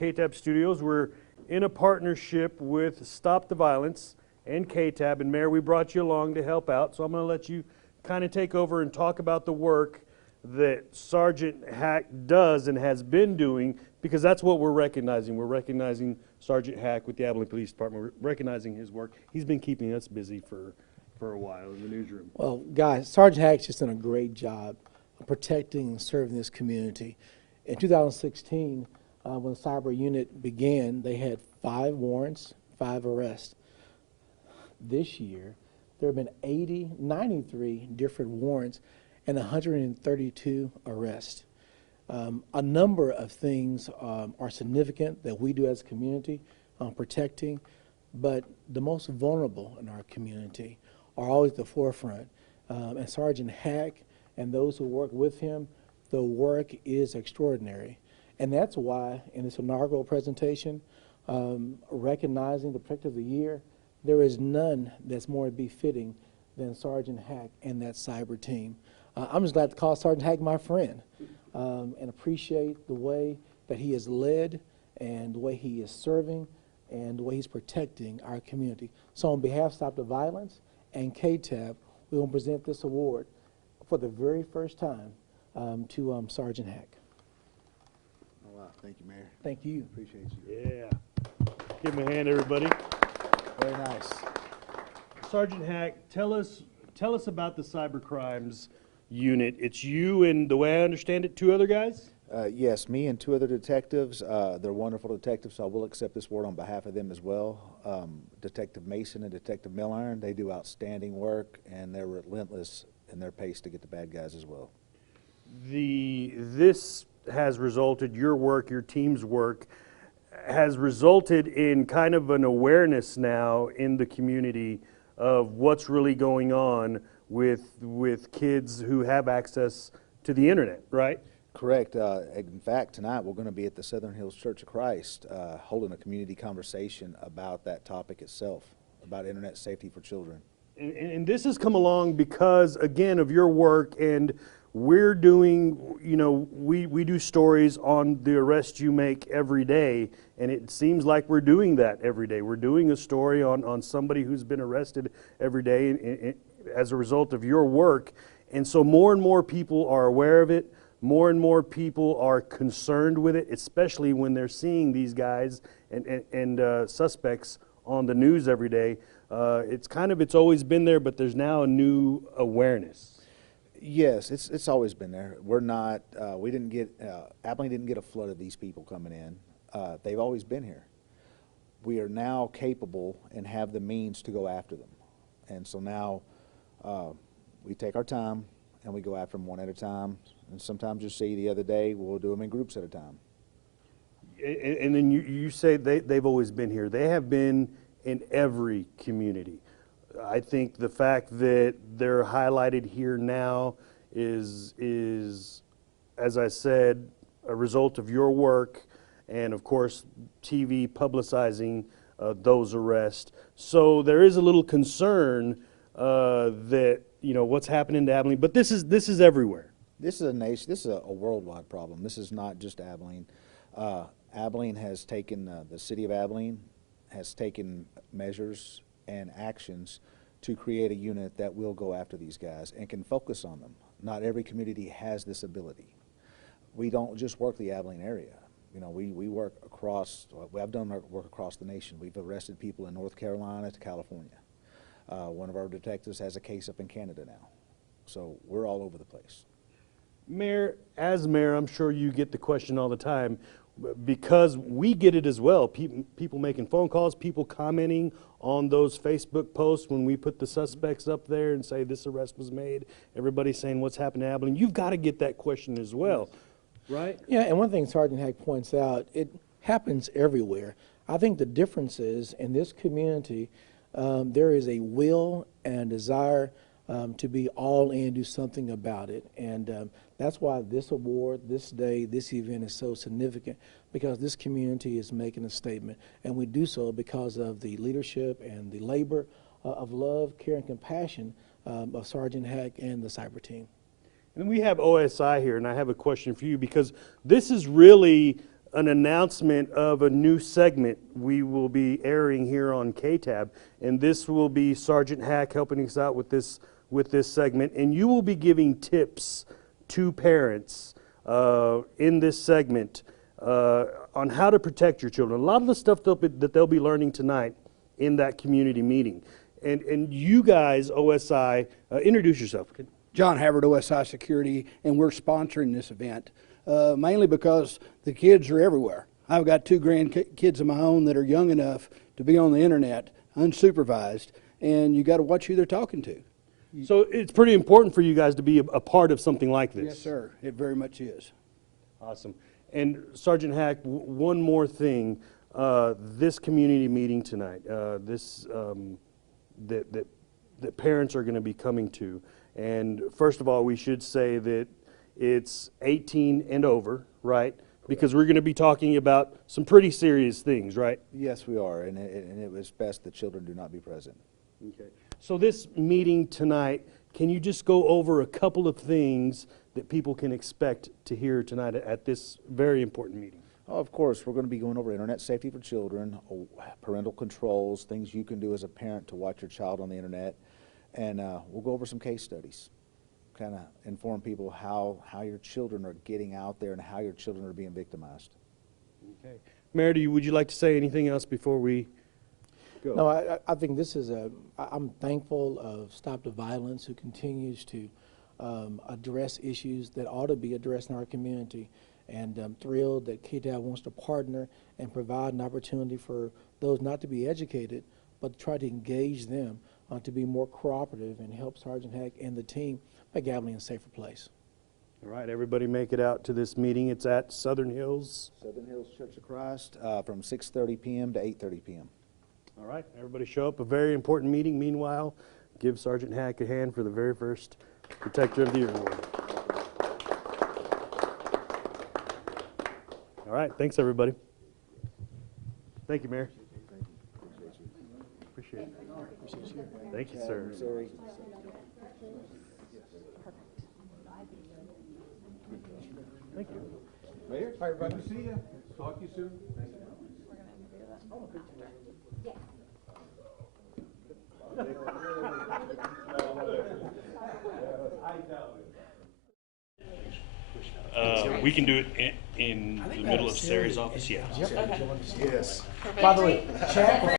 KTAB Studios. We're in a partnership with Stop the Violence and KTAB. And Mayor, we brought you along to help out, so I'm going to let you kind of take over and talk about the work that Sergeant Haak does and has been doing, because that's what we're recognizing. We're recognizing Sergeant Haak with the Abilene Police Department. We're recognizing his work. He's been keeping us busy for a while in the newsroom. Well, guys, Sergeant Haak's just done a great job of protecting and serving this community. In 2016, when the cyber unit began, they had 5 warrants, 5 arrests. This year, there have been 93 different warrants and 132 arrests. A number of things are significant that we do as a community protecting, but the most vulnerable in our community are always the forefront. And Sergeant Haak and those who work with him, the work is extraordinary. And that's why in this inaugural presentation, recognizing the Protector of the Year, there is none that's more befitting than Sergeant Haak and that cyber team. I'm just glad to call Sergeant Haak my friend and appreciate the way that he has led and the way he is serving and the way he's protecting our community. So on behalf of Stop the Violence and KTAB, we will present this award for the very first time to Sergeant Haak. Oh, wow. Thank you, Mayor. Thank you. Appreciate you. Yeah. Give him a hand, everybody. Very nice. Sergeant Haak, tell us about the cyber crimes unit. It's you and, the way I understand it, 2 other guys? Yes, me and 2 other detectives. They're wonderful detectives, so I will accept this award on behalf of them as well. Detective Mason and Detective Milliron, they do outstanding work, and they're relentless in their pace to get the bad guys as well. This has resulted, your work, your team's work, has resulted in kind of an awareness now in the community of what's really going on with kids who have access to the internet, right? Correct. In fact, tonight we're going to be at the Southern Hills Church of Christ holding a community conversation about that topic itself, about internet safety for children. And this has come along because, again, of your work, and we're doing, you know, we do stories on the arrests you make every day, and it seems like we're doing that every day. We're doing a story on somebody who's been arrested every day as a result of your work. And so more and more people are aware of it. More and more people are concerned with it, especially when they're seeing these guys and suspects on the news every day. It's always been there, but there's now a new awareness. Yes, it's always been there. We're not, we didn't get, Abilene didn't get a flood of these people coming in. They've always been here. We are now capable and have the means to go after them. And so now we take our time and we go after them one at a time. And sometimes you'll see the other day, we'll do them in groups at a time. And then you say they've always been here. They have been in every community. I think the fact that they're highlighted here now is, as I said, a result of your work and, of course, TV publicizing those arrests. So there is a little concern that, you know, what's happening to Abilene, but this is everywhere. This is a nation. This is a worldwide problem. This is not just Abilene. Abilene has taken, the city of Abilene has taken measures and actions to create a unit that will go after these guys and can focus on them. Not every community has this ability. We don't just work the Abilene area. You know, we work across, I've done work across the nation. We've arrested people in North Carolina to California. One of our detectives has a case up in Canada now. So we're all over the place. Mayor, as mayor, I'm sure you get the question all the time, because we get it as well. People making phone calls, people commenting on those Facebook posts when we put the suspects up there and say this arrest was made. Everybody's saying what's happened to Abilene. You've got to get that question as well, right? Yeah, and one thing Sergeant Haak points out, it happens everywhere. I think the difference is in this community, there is a will and a desire to be all in, do something about it. And that's why this award, this day, this event is so significant, because this community is making a statement. And we do so because of the leadership and the labor of love, care, and compassion of Sergeant Haak and the cyber team. And we have OSI here, and I have a question for you, because this is really an announcement of a new segment we will be airing here on KTAB, and this will be Sergeant Haak helping us out with this segment, and you will be giving tips to parents in this segment on how to protect your children. A lot of the stuff that they'll be learning tonight in that community meeting. And you guys, OSI, introduce yourself. John Havard, OSI Security, and we're sponsoring this event mainly because the kids are everywhere. I've got 2 grandkids of my own that are young enough to be on the internet, unsupervised, and you got to watch who they're talking to. So it's pretty important for you guys to be a part of something like this. Yes, sir. It very much is. Awesome. And Sergeant Haak, one more thing. This community meeting tonight, that parents are going to be coming to. And first of all, we should say that it's 18 and over, right? Because we're going to be talking about some pretty serious things, right? Yes, we are, and it was best that children do not be present. Okay. So this meeting tonight, can you just go over a couple of things that people can expect to hear tonight at this very important meeting? Oh, of course, we're going to be going over internet safety for children, parental controls, things you can do as a parent to watch your child on the internet, and we'll go over some case studies, kind of inform people how your children are getting out there and how your children are being victimized. Okay. Meredith, would you like to say anything else before we go? No, I think this is I'm thankful of Stop the Violence, who continues to address issues that ought to be addressed in our community. And I'm thrilled that KTAB wants to partner and provide an opportunity for those not to be educated, but try to engage them to be more cooperative and help Sergeant Haak and the team make Abilene a safer place. All right, everybody make it out to this meeting. It's at Southern Hills. Southern Hills Church of Christ from 6:30 p.m. to 8:30 p.m. All right, everybody show up. A very important meeting. Meanwhile, give Sergeant Haak a hand for the very first Protector of the Year award. All right, thanks everybody. Thank you, Mayor. Appreciate it. Thank you, sir. Thank you. Mayor, good to see you. Talk to you soon. We can do it in the middle of Sari's office, yeah. By the way, Chad,